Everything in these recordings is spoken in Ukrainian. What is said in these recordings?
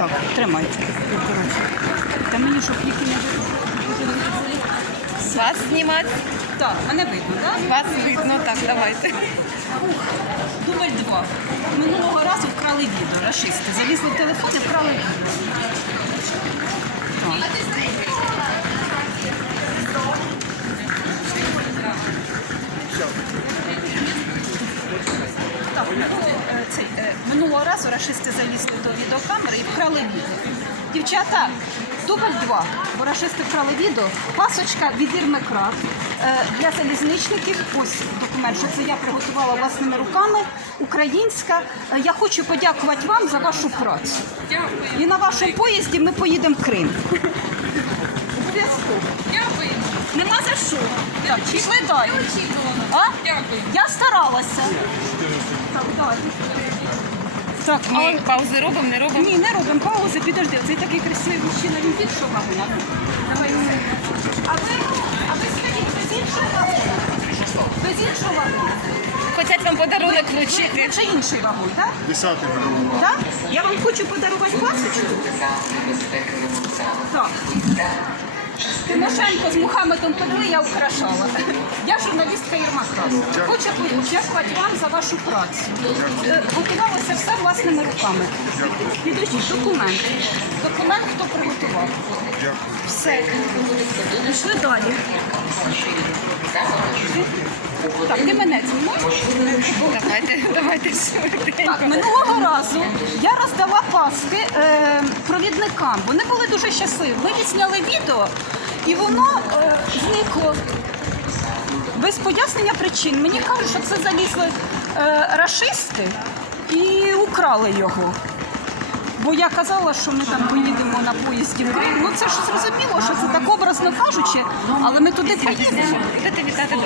Так, тримайте. Та мені щоб ліки не Вас знімати? Так, мене видно, так? Вас видно, так, давайте. Дубль два. Минулого разу вкрали відео, рашисти. Залізли в телефон і вкрали відео. Так. Так, е, цей, е, минулого разу рашисти залізли до відеокамери вкрали відео. Дівчата, дубль два, бо рашисти вкрали відео. Пасочка від Ірмекрат е, для залізничників. Ось документ, що це я приготувала власними руками. Українська. Е, Я хочу подякувати вам за вашу працю. І на вашому поїзді ми поїдемо в Крим. Обов'язково. Дякую. Нема за що. Так, пішли далі. А? Дякую. Я старалася. Так, далі. Так, а паузи робимо, не робимо? ні, не робимо паузи, підожди. Цей такий красивий мужчина, він під що вагона? Давай. А ви, а ви скажіть, без іншого вагона? Без іншого вагона? Хочуть вам подарунок вручити. Це інший вагон, так? Десятий вагон. Так? Я вам хочу подарувати пасочку. Так. Тимошенко з Мухаммедом Педли я украшала. Я журналістка Єрмака. Хочу подякувати вам за вашу працю. Е, Готувалося все власними руками. Підождіть, документ. Документ, хто приготував. Все. Пішли далі. Так, ти мене знімаєш? Давайте, давайте. Так, минулого разу я роздала паски е, провідникам. Вони були дуже щасливі. Ми відзняли відео, і воно е, зникло без пояснення причин. Мені кажуть, що це залізли е, рашисти і украли його. Бо я казала, що ми там поїдемо на поїзді в Крим. Ну це ж зрозуміло, що це так образно кажучи, але ми туди поїдемо. Будете вітати.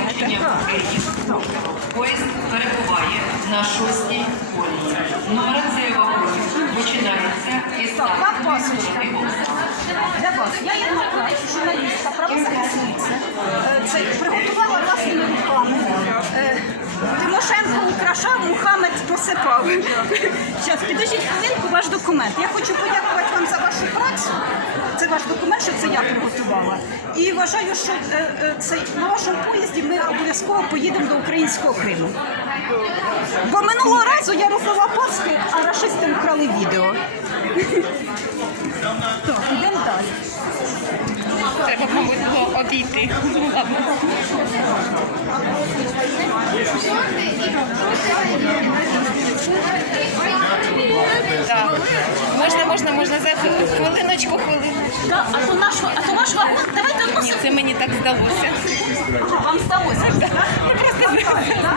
Поїзд перебуває на шостій колії. Нумерація вагонів починається із Так, пасочка. Для вас. Я є журналістка, правозахисниця. Е, Це приготувала власними руками. Тимошенко украшав, Мухаммед посипав. Зараз, підождіть хвилинку, ваш документ. Я хочу подякувати вам за вашу працю. Це ваш документ, що це я приготувала. І вважаю, що е, е, це, на вашому поїзді ми обов'язково поїдемо до українського Криму. Бо минулого разу я роздала паски, а рашисти вкрали відео. Так, йдемо далі. Треба, мабуть, було обійти. Так. Можна, можна, можна за хвилиночку, хвилиночку. Да, а то наш, а то наш вагон, давайте Ні, носимо. це мені так здалося. Вам здалося. Просто Так.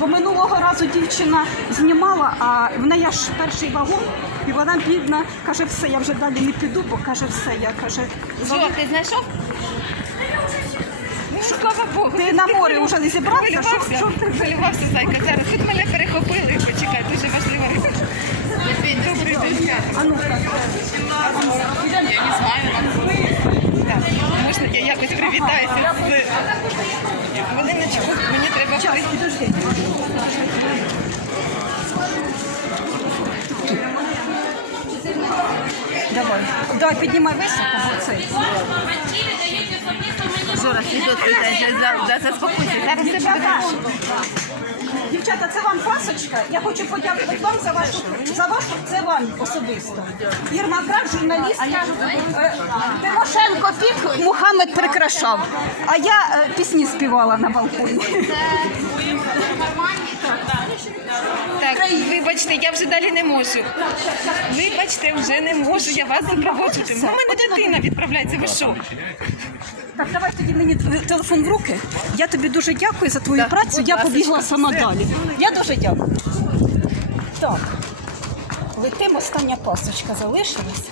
Бо минулого разу дівчина знімала, а в неї аж перший вагон, і вона бідна, каже, все, я вже далі не піду, бо каже, все, я каже, Що, ти знайшов? Ну, слава Богу. ти на море вже не зібрався, що, Хвилювався, що ти? хвилювався, зайка. Зараз тут мене перехопили. Почекай, дуже важлива. Добрий день. А ну-ка. Я не знаю. Так, можна я якось привітаюся з... Хвилиночку, мені треба... Час, при- підожди. Давай. Давай, піднімай високо, бо це. Зараз заспокойся. Зараз все буде. Дівчата, це вам пасочка. Я хочу подякувати вам за вашу за вашу це вам особисто. Ірма Крак, журналістка. Е, Тимошенко Мухаммед прикрашав. А я е, пісні співала на балконі. Так, вибачте, я вже далі не можу. Вибачте, вже не можу, я вас запроводжу. У мене дитина відправляється, ви що? Так, давай тоді мені телефон в руки. Я тобі дуже дякую за твою працю. Я побігла сама далі. Я дуже дякую. Так, летимо, остання пасочка залишилась.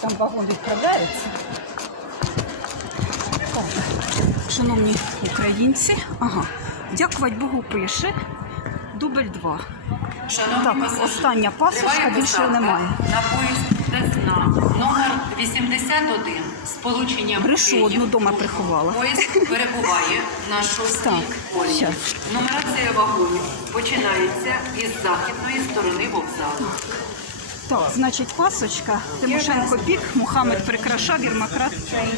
Там вагон відправляється. Так, шановні українці, ага, дякувати Богу пише. Дубль 2. Шановні Так, остання пасочка, більше немає. На поїзд знак номер 81 з полученням Брешу, одну дома приховала. Поїзд перебуває на шостій щас. Нумерація вагонів починається із західної сторони вокзалу. Так, значить, пасочка, Тимошенко пік, Мухаммед прикрашав, Єрмакрат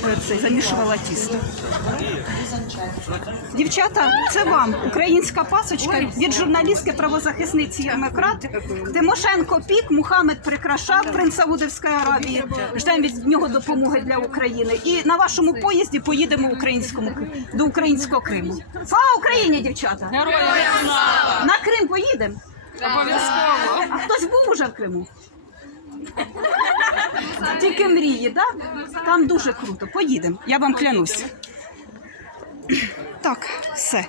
е, це, замішувала тісто. Дівчата, це вам українська пасочка від журналістки правозахисниці Єрмакрат. Тимошенко пік, Мухаммед прикрашав принц Саудовської Аравії. Ждемо від нього допомоги для України. І на вашому поїзді поїдемо українському до українського Криму. Слава Україні, дівчата! На Крим поїдемо? Обов'язково. А хтось був уже в Криму? Тільки мрії, так? Там дуже круто. Поїдемо, я вам клянусь. Так, все.